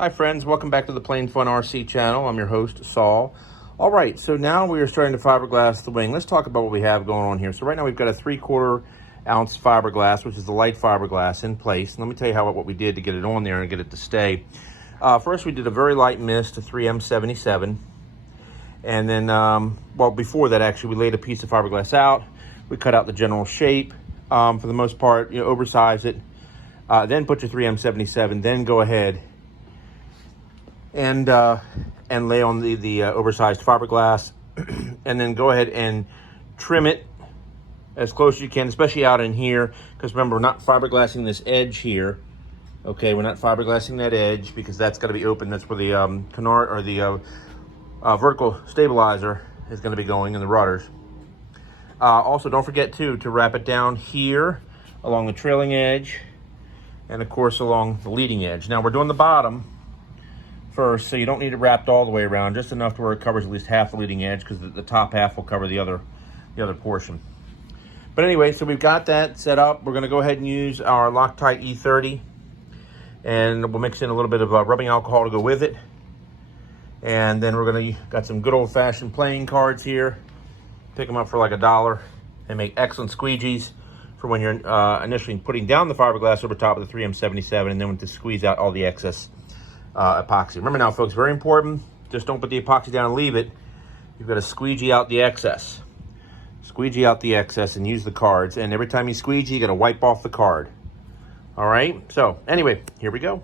Hi friends, welcome back to the Plain Fun RC channel. I'm your host, Saul. All right, so now we are starting to fiberglass the wing. Let's talk about what we have going on here. So right now we've got a 3/4 ounce fiberglass, which is the light fiberglass in place. And let me tell you what we did to get it on there and get it to stay. First we did a very light mist, a 3M77. And then, well, before that actually, we laid a piece of fiberglass out. We cut out the general shape, for the most part, oversize it. Then put your 3M77, then go ahead and lay on the oversized fiberglass, and then go ahead and trim it as close as you can, especially out in here, because remember, we're not fiberglassing this edge here. Okay, we're not fiberglassing that edge because that's got to be open. That's where the canard or the vertical stabilizer is going to be going in the rudders. Also, don't forget to wrap it down here along the trailing edge, and of course along the leading edge. Now we're doing the bottom first, so you don't need it wrapped all the way around, just enough to where it covers at least half the leading edge, because the top half will cover the other portion. But anyway, so we've got that set up. We're going to go ahead and use our Loctite E30, and we'll mix in a little bit of rubbing alcohol to go with it. And then we're going to got some good old-fashioned playing cards here. Pick them up for like $1. They make excellent squeegees for when you're initially putting down the fiberglass over top of the 3M77, and then to squeeze out all the excess epoxy. Remember now, folks, very important, just don't put the epoxy down and leave it. You've got to squeegee out the excess. Squeegee out the excess and use the cards. And every time you squeegee, you got to wipe off the card. All right? So, anyway, here we go.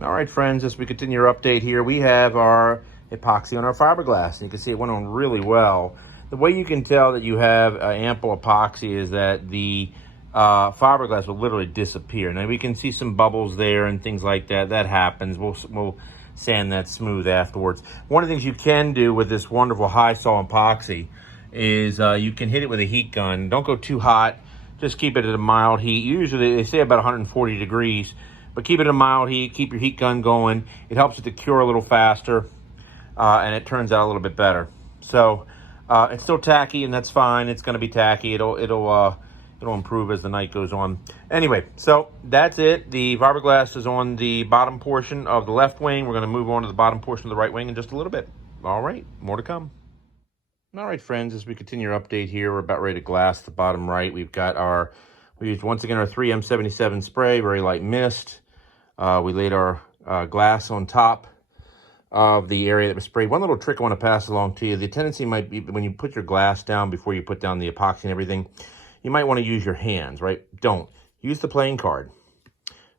All right, friends, as we continue our update here, we have our epoxy on our fiberglass. And you can see it went on really well. The way you can tell that you have ample epoxy is that the fiberglass will literally disappear. Now we can see some bubbles there and things like that. That happens. We'll sand that smooth afterwards. One of the things you can do with this wonderful high sol epoxy is you can hit it with a heat gun. Don't go too hot. Just keep it at a mild heat. Usually they say about 140 degrees, but keep it at a mild heat. Keep your heat gun going. It helps it to cure a little faster, and it turns out a little bit better. So it's still tacky, and that's fine. It's going to be tacky. It'll improve as the night goes on. Anyway, so that's it. The fiberglass is on the bottom portion of the left wing. We're going to move on to the bottom portion of the right wing in just a little bit. All right, more to come. All right, friends, as we continue our update here, we're about ready to glass the bottom right. We used once again our 3M77 spray, very light mist. We laid our glass on top of the area that was sprayed. One little trick I want to pass along to you. The tendency might be when you put your glass down before you put down the epoxy and everything, you might want to use your hands, right? Don't. Use the playing card.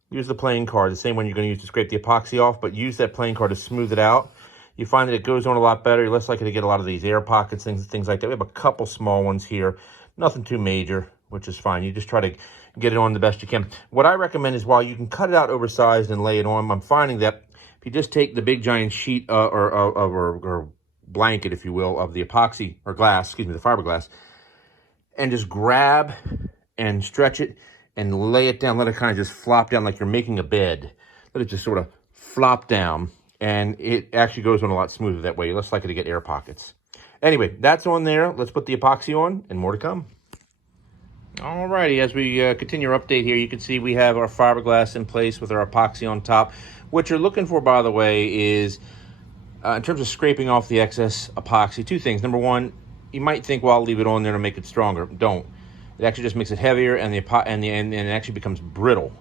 Use the playing card, the same one you're going to use to scrape the epoxy off, but use that playing card to smooth it out. You find that it goes on a lot better. You're less likely to get a lot of these air pockets, things like that. We have a couple small ones here. Nothing too major, which is fine. You just try to get it on the best you can. What I recommend is while you can cut it out oversized and lay it on, I'm finding that if you just take the big giant sheet or blanket, if you will, of the epoxy or glass, excuse me, the fiberglass, and just grab and stretch it and lay it down. Let it kind of just flop down like you're making a bed. Let it just sort of flop down, and it actually goes on a lot smoother that way. You're less likely to get air pockets. Anyway, that's on there. Let's put the epoxy on, and more to come. Alrighty, as we continue our update here, you can see we have our fiberglass in place with our epoxy on top. What you're looking for, by the way, is in terms of scraping off the excess epoxy, two things. Number one, you might think, well, I'll leave it on there to make it stronger. Don't. It actually just makes it heavier, and it actually becomes brittle.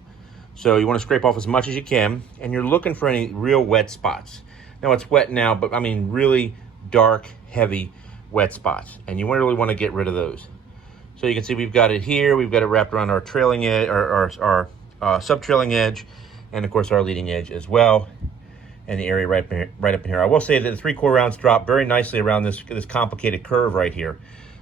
So you want to scrape off as much as you can, and you're looking for any real wet spots. Now it's wet now, but I mean really dark, heavy, wet spots, and you really want to get rid of those. So you can see we've got it here. We've got it wrapped around our trailing edge, our sub-trailing edge, and of course our leading edge as well, and the area right up in here. I will say that the 3/4 ounce drop very nicely around this complicated curve right here.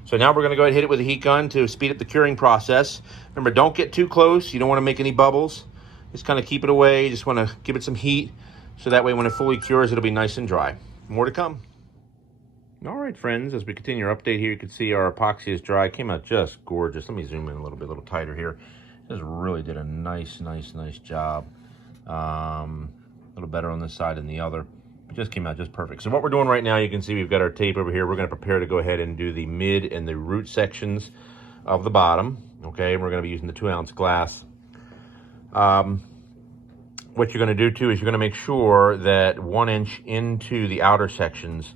So now we're going to go ahead and hit it with a heat gun to speed up the curing process. Remember, don't get too close. You don't want to make any bubbles. Just kind of keep it away. You just want to give it some heat, so that way when it fully cures, it'll be nice and dry. More to come. All right, friends, as we continue our update here, you can see our epoxy is dry. It came out just gorgeous. Let me zoom in a little tighter here. Just really did a nice job. A little better on this side than the other. It just came out just perfect. So what we're doing right now, you can see we've got our tape over here. We're going to prepare to go ahead and do the mid and the root sections of the bottom. Okay, and we're going to be using the 2 ounce glass. what you're going to do too is you're going to make sure that 1 inch into the outer sections,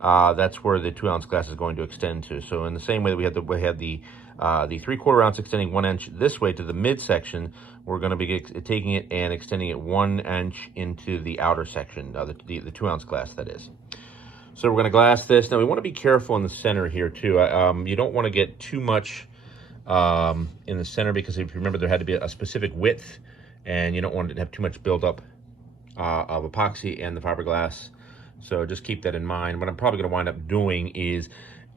that's where the 2 ounce glass is going to extend to. So in the same way that we had the 3/4 ounce extending 1 inch this way to the midsection, we're going to be taking it and extending it 1 inch into the outer section, the 2 ounce glass, that is. So we're going to glass this. Now we want to be careful in the center here too. You don't want to get too much in the center, because if you remember, there had to be a specific width, and you don't want it to have too much buildup of epoxy and the fiberglass. So just keep that in mind. What I'm probably going to wind up doing is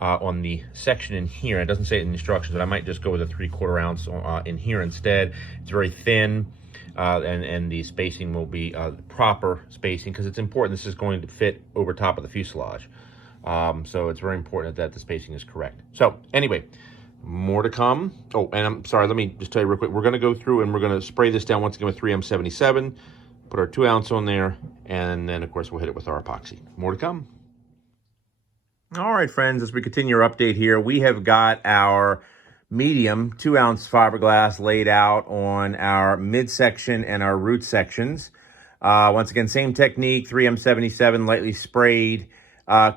on the section in here, it doesn't say it in the instructions, but I might just go with a 3/4 ounce in here instead. It's very thin, and the spacing will be proper spacing, because it's important this is going to fit over top of the fuselage. So it's very important that the spacing is correct. So anyway, more to come. Oh, and I'm sorry, let me just tell you real quick. We're going to go through and we're going to spray this down once again with 3M77, put our 2 ounce on there, and then of course we'll hit it with our epoxy. More to come. All right, friends, as we continue our update here, we have got our medium 2 ounce fiberglass laid out on our midsection and our root sections. Once again, same technique, 3M77 lightly sprayed.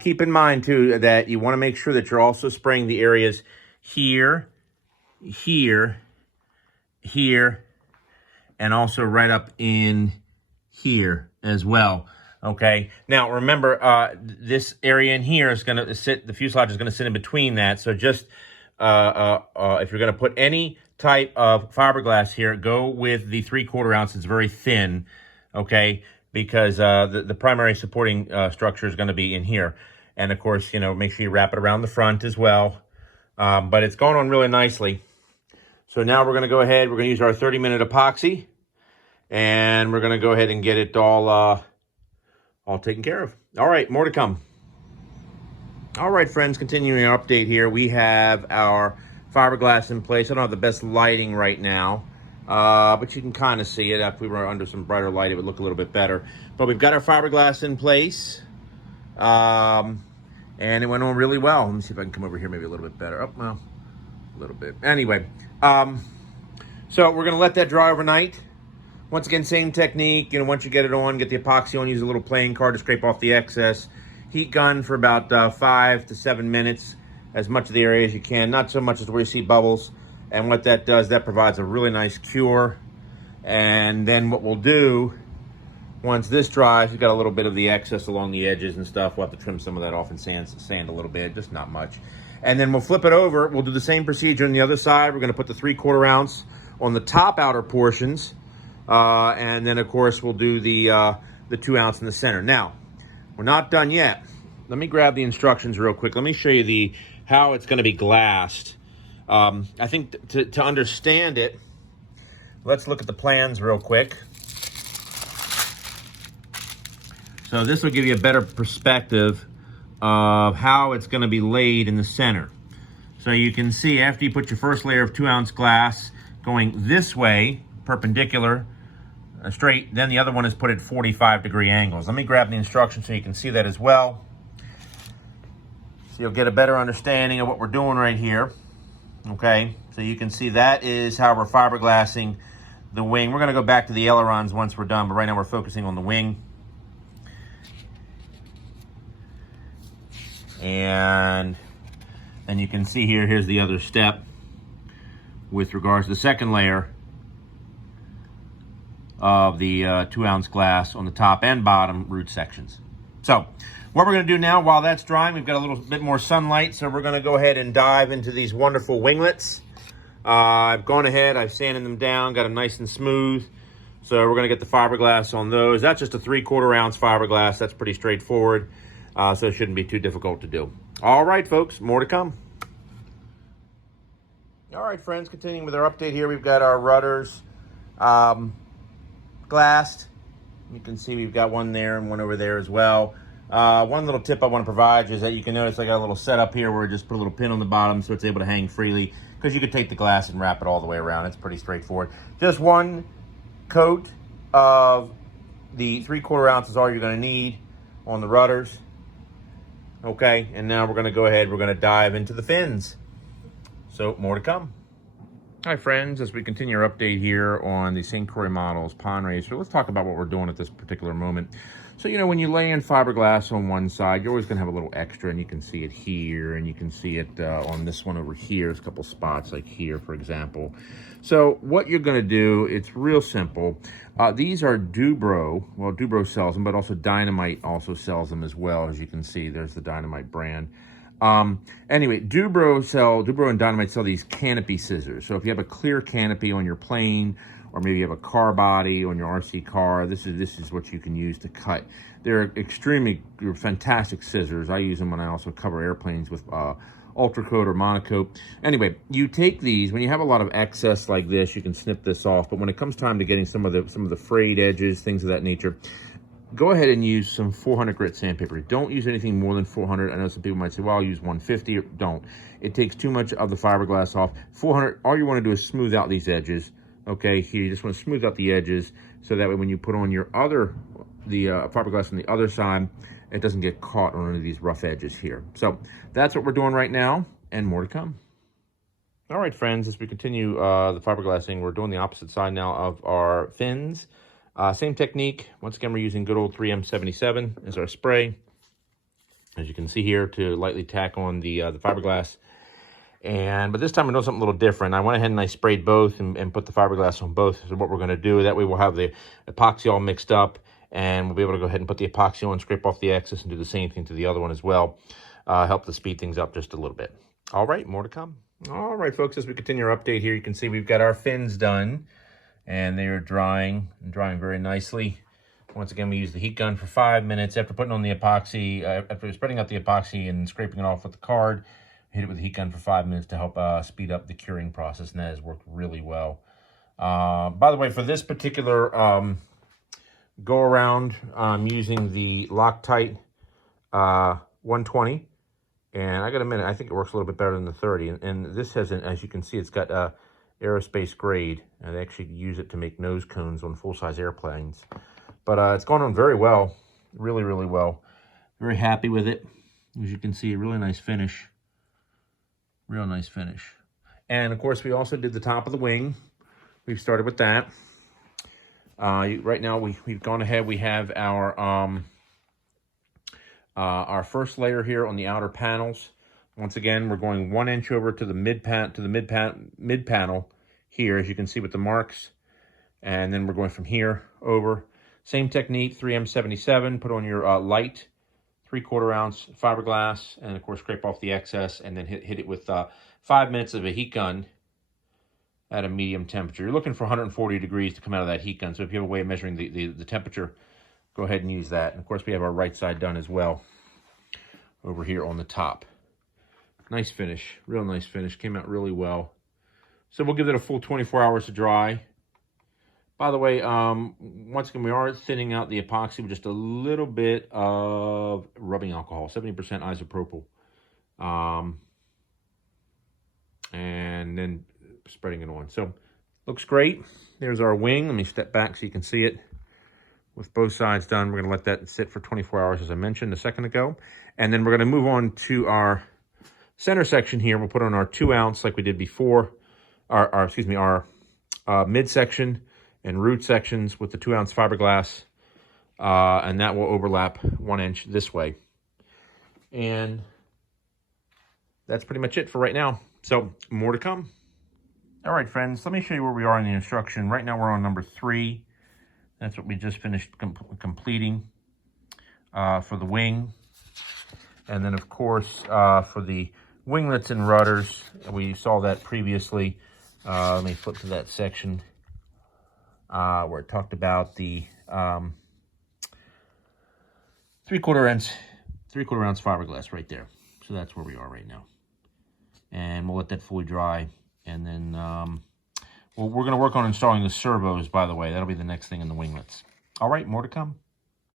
Keep in mind too that you want to make sure that you're also spraying the areas here, here, here, and also right up in here as well. Okay, now remember, this area in here is going to sit, the fuselage is going to sit in between that. So just if you're going to put any type of fiberglass here, go with the 3/4 ounce. It's very thin, okay, because the primary supporting structure is going to be in here. And of course, you know, make sure you wrap it around the front as well. But it's going on really nicely. So now we're going to go ahead, we're going to use our 30-minute epoxy, and we're going to go ahead and get it all taken care of. All right, more to come. All right, friends, continuing our update here. We have our fiberglass in place. I don't have the best lighting right now, but you can kind of see it. If we were under some brighter light, it would look a little bit better. But we've got our fiberglass in place, and it went on really well. Let me see if I can come over here maybe a little bit better. Oh, well, a little bit. Anyway, so we're going to let that dry overnight. Once again, same technique. You know, once you get it on, get the epoxy on, use a little playing card to scrape off the excess. Heat gun for about 5 to 7 minutes, as much of the area as you can. Not so much as where you see bubbles. And what that does, that provides a really nice cure. And then what we'll do, once this dries, we've got a little bit of the excess along the edges and stuff. We'll have to trim some of that off and sand a little bit, just not much. And then we'll flip it over. We'll do the same procedure on the other side. We're going to put the 3/4 ounce on the top outer portions. And then, of course, we'll do the 2 ounce in the center. Now, we're not done yet. Let me grab the instructions real quick. Let me show you how it's going to be glassed. I think to understand it, let's look at the plans real quick. So this will give you a better perspective of how it's going to be laid in the center. So you can see after you put your first layer of 2 ounce glass going this way, perpendicular, straight, then the other one is put at 45-degree angles. Let me grab the instructions so you can see that as well. So you'll get a better understanding of what we're doing right here. Okay, so you can see that is how we're fiberglassing the wing. We're going to go back to the ailerons once we're done, but right now we're focusing on the wing. And then you can see here's the other step with regards to the second layer of the 2 ounce glass on the top and bottom root sections. So what we're going to do now, while that's drying, we've got a little bit more sunlight, so we're going to go ahead and dive into these wonderful winglets. I've gone ahead, I've sanded them down, got them nice and smooth. So we're going to get the fiberglass on those. That's just a 3/4 ounce fiberglass. That's pretty straightforward, so it shouldn't be too difficult to do. All right, folks, more to come. All right, friends, continuing with our update here, we've got our rudders glassed. You can see we've got one there and one over there as well. One little tip I want to provide you is that you can notice I got a little setup here where I just put a little pin on the bottom so it's able to hang freely, because you could take the glass and wrap it all the way around. It's pretty straightforward. Just one coat of the 3/4 ounce is all you're going to need on the rudders. Okay, and now we're going to go ahead, we're going to dive into the fins. So more to come. Hi friends, as we continue our update here on the St. Croix models pond racer, let's talk about what we're doing at this particular moment. So, when you lay in fiberglass on one side, you're always going to have a little extra, and you can see it here, and you can see it on this one over here. There's a couple spots like here, for example. So what you're going to do, it's real simple. These are Dubro. Well, Dubro sells them, but also Dynamite also sells them as well. As you can see, there's the Dynamite brand. Anyway, Dubro and Dynamite sell these Canopy Scissors. So if you have a clear canopy on your plane, or maybe you have a car body on your RC car, this is what you can use to cut. They're fantastic scissors. I use them when I also cover airplanes with ultra coat or monocoat. Anyway, you take these when you have a lot of excess like this. You can snip this off, but when it comes time to getting some of the frayed edges, things of that nature, go ahead and use some 400 grit sandpaper. Don't use anything more than 400. I know some people might say, well, I'll use 150. Don't. It takes too much of the fiberglass off. 400, all you want to do is smooth out these edges. Okay, here you just want to smooth out the edges so that way when you put on your fiberglass on the other side, it doesn't get caught on any of these rough edges here. So that's what we're doing right now, and more to come. All right, friends, as we continue the fiberglassing, we're doing the opposite side now of our fins. Same technique. Once again, we're using good old 3M77 as our spray. As you can see here, to lightly tack on the fiberglass. But this time we're doing something a little different. I went ahead and I sprayed both and put the fiberglass on both. So what we're going to do, that way we'll have the epoxy all mixed up, and we'll be able to go ahead and put the epoxy on, scrape off the excess, and do the same thing to the other one as well. Help to speed things up just a little bit. All right, more to come. All right, folks, as we continue our update here, you can see we've got our fins done. And they are drying very nicely. Once again, we use the heat gun for 5 minutes. After putting on the epoxy, after spreading out the epoxy and scraping it off with the card, hit it with the heat gun for 5 minutes to help speed up the curing process, and that has worked really well. By the way, for this particular go-around, I'm using the Loctite 120, and I got to admit, I think it works a little bit better than the 30. And this has, as you can see, it's got aerospace grade, and they actually use it to make nose cones on full-size airplanes. But it's going on very well, really, really well. Very happy with it. As you can see, a really nice finish. Real nice finish. And of course, we also did the top of the wing. We've started with that. Right now, we've gone ahead. We have our first layer here on the outer panels. Once again, we're going 1 inch over to the mid panel here, as you can see with the marks. And then we're going from here over. Same technique, 3M77, put on your light 3/4 ounce fiberglass, and of course scrape off the excess, and then hit it with 5 minutes of a heat gun at a medium temperature. You're looking for 140 degrees to come out of that heat gun. So if you have a way of measuring the temperature, go ahead and use that. And of course we have our right side done as well over here on the top. Nice finish, real nice finish. Came out really well. So we'll give it a full 24 hours to dry. By the way, once again, we are thinning out the epoxy with just a little bit of rubbing alcohol, 70% isopropyl. And then spreading it on. So looks great. There's our wing. Let me step back so you can see it. With both sides done, we're going to let that sit for 24 hours, as I mentioned a second ago. And then we're going to move on to our center section here. We'll put on our 2 ounce like we did before, our midsection and root sections with the 2 ounce fiberglass, and that will overlap 1 inch this way. And that's pretty much it for right now. So more to come. All right, friends, let me show you where we are in the instruction. Right now we're on number 3. That's what we just finished completing for the wing. And then, of course, for the winglets and rudders, we saw that previously. Let me flip to that section where it talked about the 3/4 ounce fiberglass right there. So that's where we are right now. And we'll let that fully dry. And then we're going to work on installing the servos, by the way. That'll be the next thing in the winglets. All right, more to come.